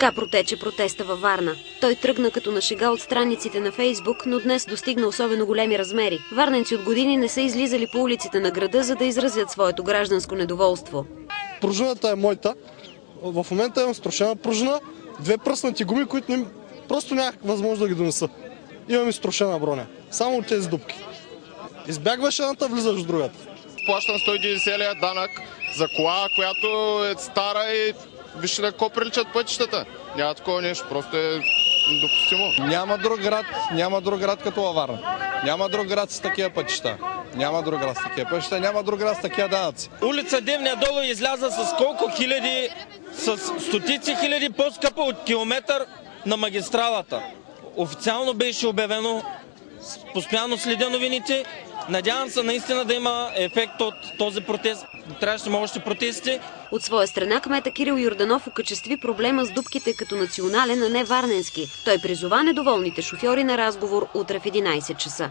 Така протече протеста във Варна. Той тръгна като на шега от страниците на Фейсбук, но днес достигна особено големи размери. Варненци от години не са излизали по улиците на града, за да изразят своето гражданско недоволство. Пружината е моята. В момента имам струшена пружина, 2 пръснати гуми, които просто нямах възможност да ги донеса. Имам и струшена броня. Само от тези дупки. Избягваш едната, влизаш в другата. Плащам 190 лева данък за кола, която е стара и вижте на какво приличат пътищата. Няма такова нещо, просто е недопустимо. Няма друг град като Варна. Няма друг град с такива пътища. Няма друг град с такива пътища, няма друг град с такива данъци. Улица Девня долу изляза с колко хиляди, с стотици хиляди по-скъпа от километър на магистралата. Официално беше обявено, постоянно следя новините. Надявам се наистина да има ефект от този протест. Трябваше да има още протести. От своя страна кмета Кирил Йорданов окачестви проблема с дупките като национален, а не варненски. Той призова недоволните шофьори на разговор утре в 11 часа.